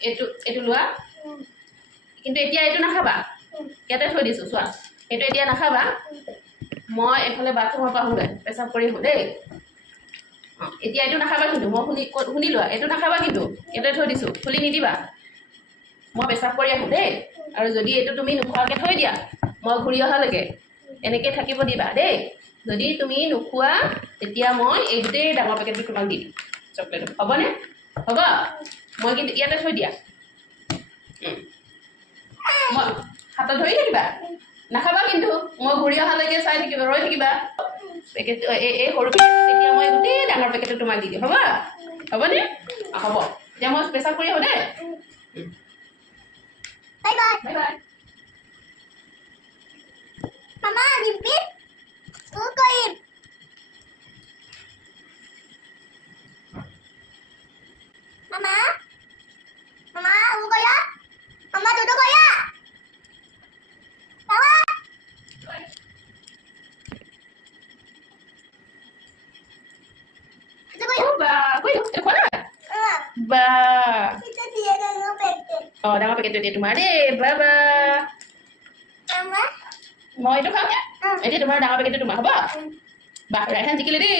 এইটো লোৱা কিন্তু এতিয়া এইটো নাখাবা ইয়াতে থৈ দিছোঁ চোৱা এইটো এতিয়া নাখাবা মই এইফালে বাথৰুমৰ পৰা আহোঁগৈ পেচাব কৰি আহোঁ দেই এতিয়া এইটো নাখাবা কিন্তু মই শুনি লোৱা এইটো নাখাবা কিন্তু ইয়াতে থৈ দিছোঁ খুলি নিদিবা মই পেচাব কৰি আহোঁ দেই আৰু যদি এইটো তুমি নোখোৱাকৈ থৈ দিয়া মই ঘূৰি অহালৈকে এনেকৈ থাকিব দিবা দেই যদি তুমি নোখোৱা তেতিয়া মই এই গোটেই ডাঙৰ পেকেটটো তোমাক দিম চকলেট হ'বনে হ'ব মই কিন্তু ইয়াতে থৈ দিয়া মই হাতত ধৰি থাকিবা নাখাবা কিন্তু মই ঘূৰি অহালৈকে চাই থাকিবা ৰৈ থাকিবা পেকেট এই সৰু পেকেট তেতিয়া মই গোটেই ডাঙৰ পেকেটটো তোমাক দি দিম হ'ব হ'বনে হ'ব এতিয়া মই পেচাব কৰি আহোঁ দেই Bye bye. Bye bye Mama, repeat. Okay. Mama. Mama, uko ya? Mama, duduk ya? Mama. Duduk ya? বা কৈ দিওঁ এইটো খোৱা নাই বা Kita dia dengan paket. ডাঙৰ পেকেটটো দিয়ে তোমাৰ দেই বা বা Mama. মই এইটো খাম এতিয়া তোমাৰ ডাঙৰ পেকেটটো তোমাৰ হ'ব বা ৰাইখান জিকিলে দেই